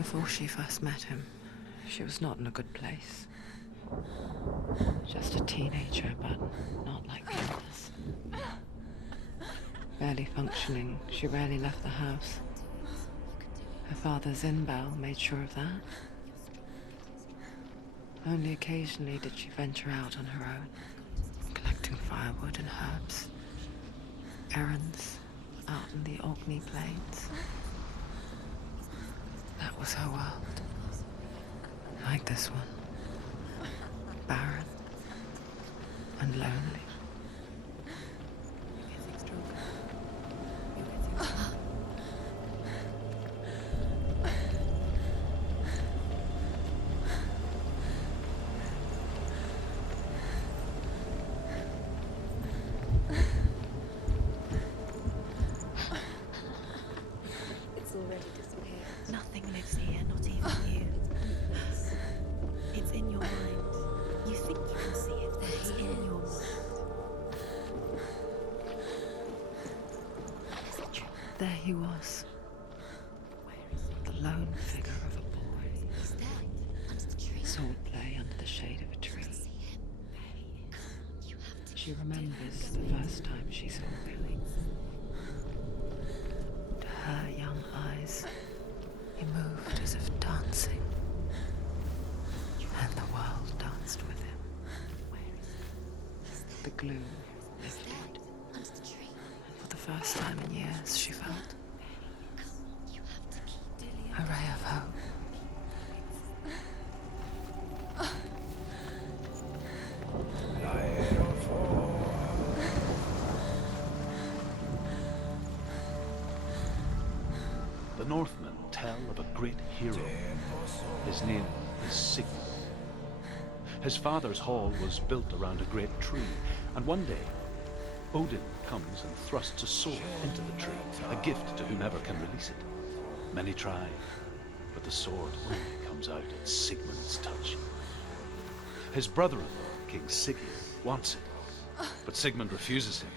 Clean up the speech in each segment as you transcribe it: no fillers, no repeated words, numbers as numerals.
Before she first met him, she was not in a good place. Just a teenager, but not like the others. Barely functioning, she rarely left the house. Her father's in-bell made sure of that. Only occasionally did she venture out on her own, collecting firewood and herbs, errands out in the Orkney Plains. That was her world. Like this one. Barren and lonely. It's already disappeared. Nothing lives here, not even you. It's in your mind. You think you can see it, but it's in your mind. There he was. The lone figure of a boy. He's there, under the tree. Swordplay under the shade of a tree. See him. You have to. She remembers the first time she saw him. To her young eyes, he moved as if dancing. And the world danced with him. The gloom lifted. Under the tree. For the first time in years, she felt You have to keep. a ray of hope. The Northmen tell of a great hero. His name is Sigmund. His father's hall was built around a great tree, and one day, Odin comes and thrusts a sword into the tree, a gift to whomever can release it. Many try, but the sword only comes out at Sigmund's touch. His brother-in-law, King Siggeir, wants it, but Sigmund refuses him,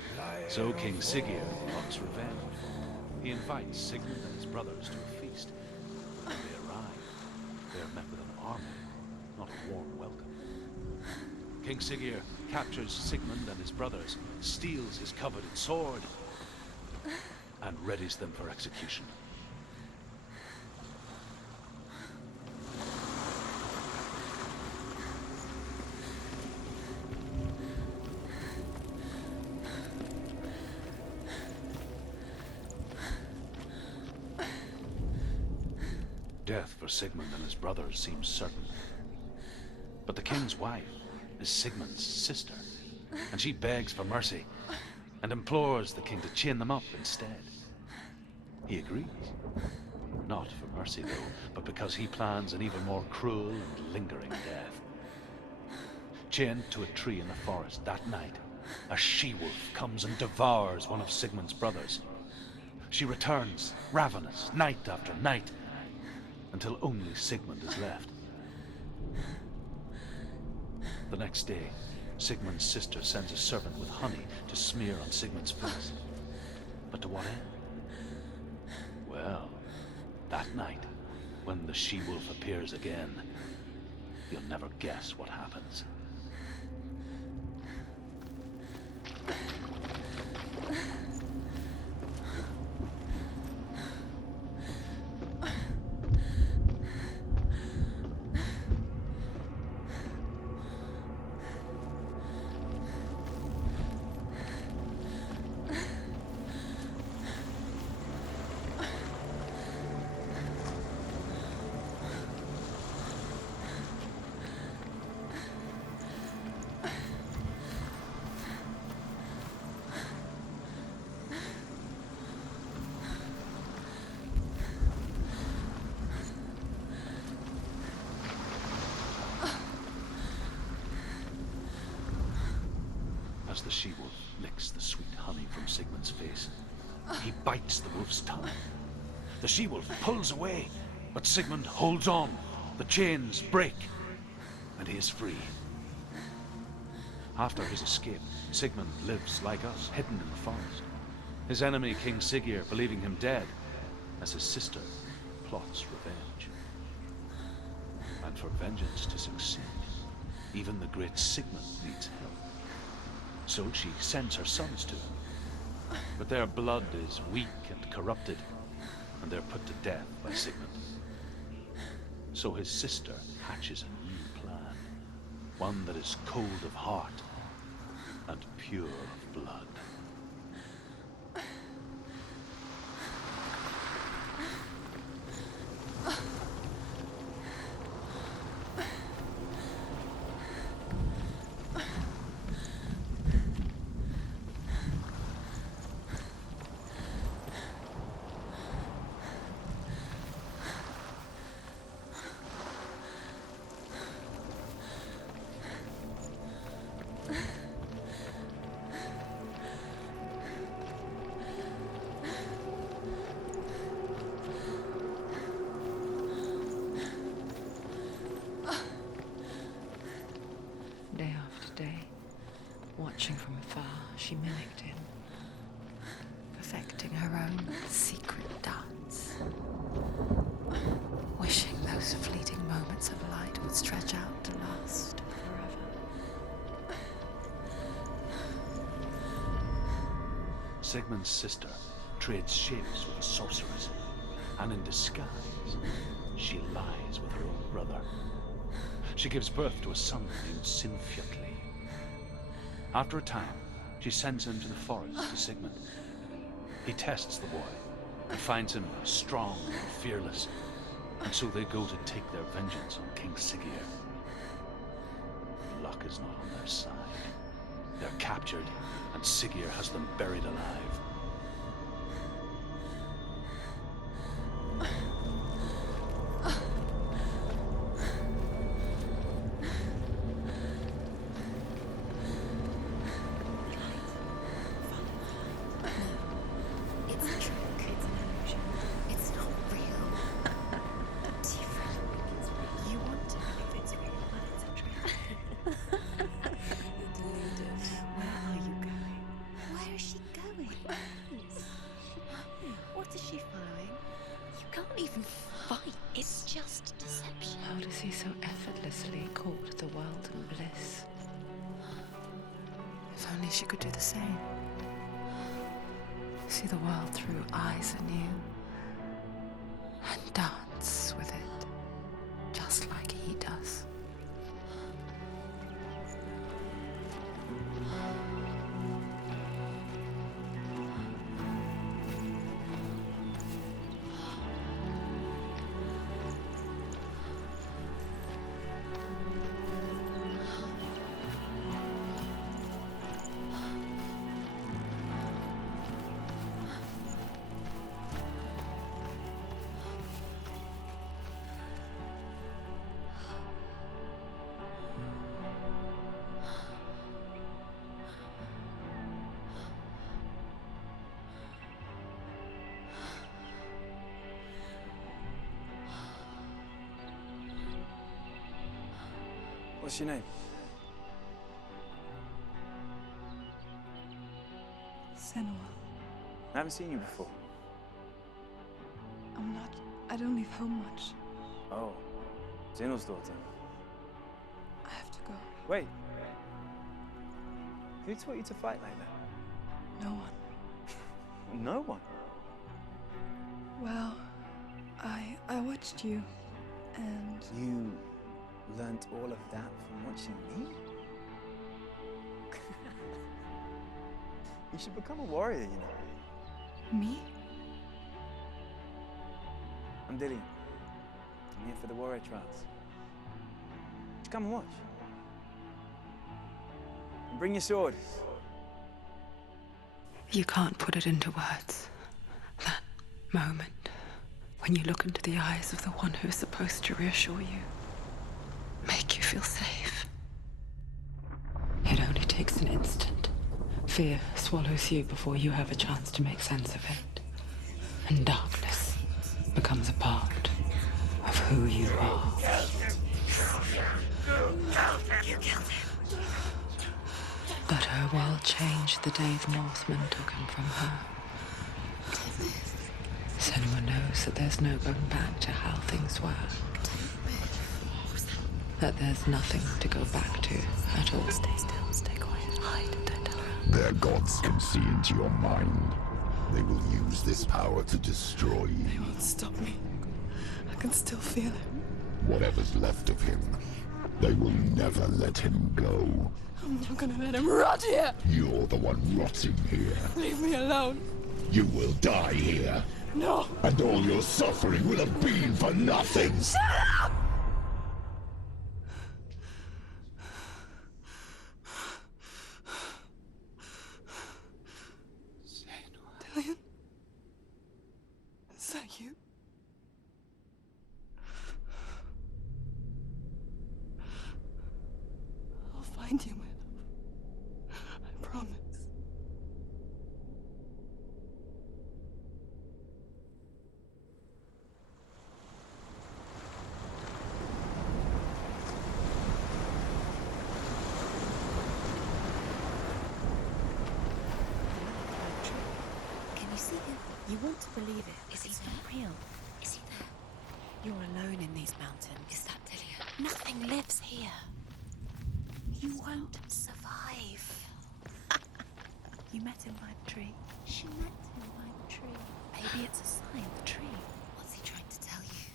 so King Siggeir plots revenge. He invites Sigmund and his brothers to a feast. When they arrive, they are met with an army, not a warm welcome. King Siggeir captures Sigmund and his brothers, steals his coveted sword, and readies them for execution. Death for Sigmund and his brothers seems certain. But the king's wife is Sigmund's sister, and she begs for mercy and implores the king to chain them up instead. He agrees. Not for mercy, though, but because he plans an even more cruel and lingering death. Chained to a tree in the forest that night, a she-wolf comes and devours one of Sigmund's brothers. She returns, ravenous, night after night, until only Sigmund is left. The next day, Sigmund's sister sends a servant with honey to smear on Sigmund's face. But to what end? Well, that night, when the she-wolf appears again, you'll never guess what happens. As the she-wolf licks the sweet honey from Sigmund's face, he bites the wolf's tongue. The she-wolf pulls away, but Sigmund holds on. The chains break, and he is free. After his escape, Sigmund lives like us, hidden in the forest. His enemy, King Siggeir, believing him dead, as his sister plots revenge. for vengeance to succeed, even the great Sigmund needs help. So she sends her sons to him. But their blood is weak and corrupted, and they're put to death by Sigmund. So his sister hatches a new plan, one that is cold of heart and pure of blood. Day after day, watching from afar, she mimicked him, perfecting her own secret dance, wishing those fleeting moments of light would stretch out to last forever. Sigmund's sister trades shapes with a sorceress, and in disguise, she lies with her own brother. She gives birth to a son named Sinfjotli. After a time, she sends him to the forest to Sigmund. He tests the boy and finds him strong and fearless, and so they go to take their vengeance on King Siggeir. Luck is not on their side. They're captured, and Siggeir has them buried alive. It's a trick. It's an illusion. It's not real. Different. You want to believe it's real, but it's a trick. Where are you going? Where is she going? What is she following? You can't even fight. It's just deception. How does he so effortlessly court the world and bliss? If only she could do the same. See the world through eyes anew and dance with it, just like he does. What's your name? Senua. I haven't seen you before. I don't leave home much. Oh, Zeno's daughter. I have to go. Wait. Who taught you to fight like that? No one. No one. Well, I watched you, and You learnt all of that from watching me? You should become a warrior, you know. me? I'm Dillian. I'm here for the warrior trials. Just come and watch. And bring your sword. You can't put it into words. That moment when you look into the eyes of the one who is supposed to reassure you, make you feel safe. It only takes an instant. Fear swallows you before you have a chance to make sense of it. And darkness becomes a part of who you are. You killed him. But her world changed the day the Northmen took him from her. Senua knows that there's no going back to how things were. What was that? That there's nothing to go back to at all. Stay still, stay quiet, hide, don't tell her. Their gods can see into your mind. They will use this power to destroy you. They won't stop me. I can still feel it. Whatever's left of him, they will never let him go. I'm not gonna let him rot here. You're the one rotting here. Leave me alone. You will die here. No. And all your suffering will have been for nothing. Shut up! Dillian? Is that you? I'll find you, my love. I promise. Can you see him? You want to believe it. Is he not real? Is he there? You're alone in these mountains. Is that Dillian? Nothing lives here. You won't survive. You met him by the tree. She met him by the tree. Maybe it's a sign, the tree. What's he trying to tell you?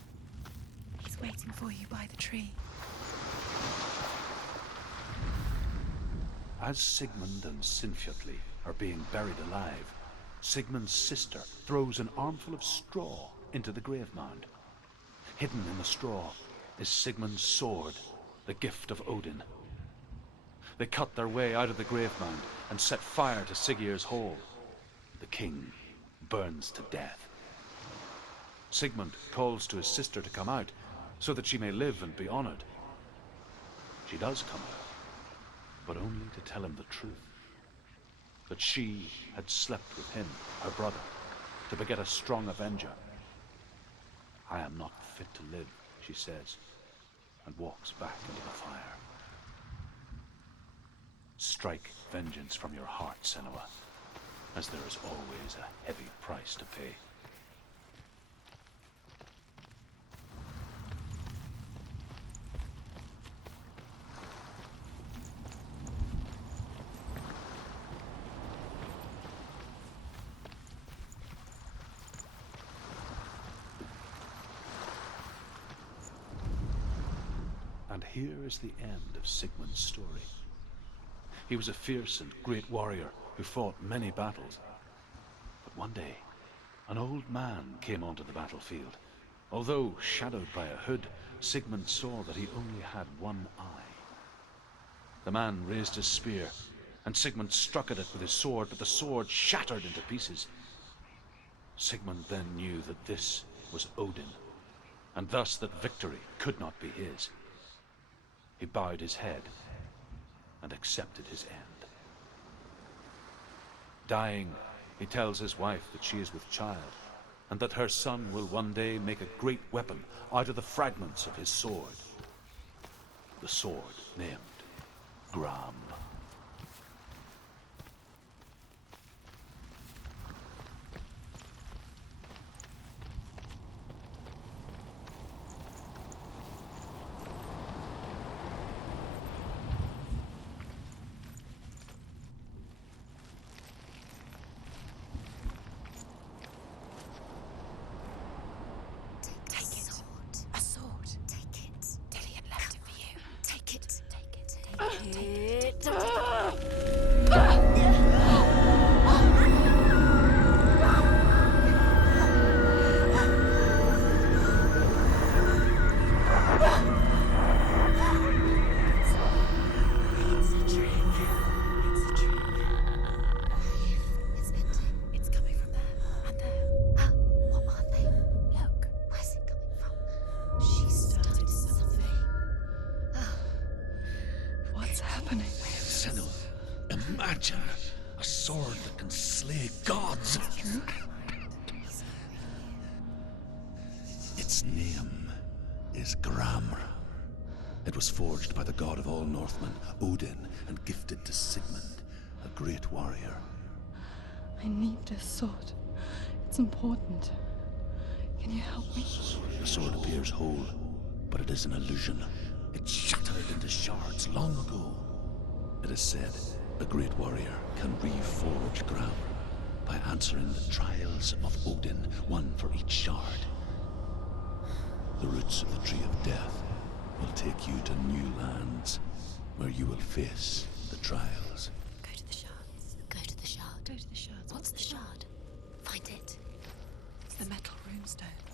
He's waiting for you by the tree. As Sigmund and Sinfjotli are being buried alive, Sigmund's sister throws an armful of straw into the grave mound. Hidden in the straw is Sigmund's sword, the gift of Odin. They cut their way out of the grave mound and set fire to Siggeir's hall. The king burns to death. Sigmund calls to his sister to come out so that she may live and be honored. She does come out, but only to tell him the truth. That she had slept with him, her brother, to beget a strong avenger. I am not fit to live, she says, and walks back into the fire. Strike vengeance from your heart, Senua, as there is always a heavy price to pay. And here is the end of Sigmund's story. He was a fierce and great warrior who fought many battles. But one day, an old man came onto the battlefield. Although shadowed by a hood, Sigmund saw that he only had one eye. The man raised his spear, and Sigmund struck at it with his sword, but the sword shattered into pieces. Sigmund then knew that this was Odin, and thus that victory could not be his. He bowed his head and accepted his end. Dying, he tells his wife that she is with child, and that her son will one day make a great weapon out of the fragments of his sword. The sword named Gram. Imagine a sword that can slay gods. Its name is Gramr. It was forged by the god of all Northmen, Odin, and gifted to Sigmund, a great warrior. I need this sword. It's important. Can you help me? The sword appears whole, but it is an illusion. It shattered into shards long ago. It is said a great warrior can reforge Gram by answering the trials of Odin, one for each shard. The roots of the Tree of Death will take you to new lands where you will face the trials. Go to the shards. Go to the shard. Go to the shards. What's the shard? Find it. It's the metal runestone.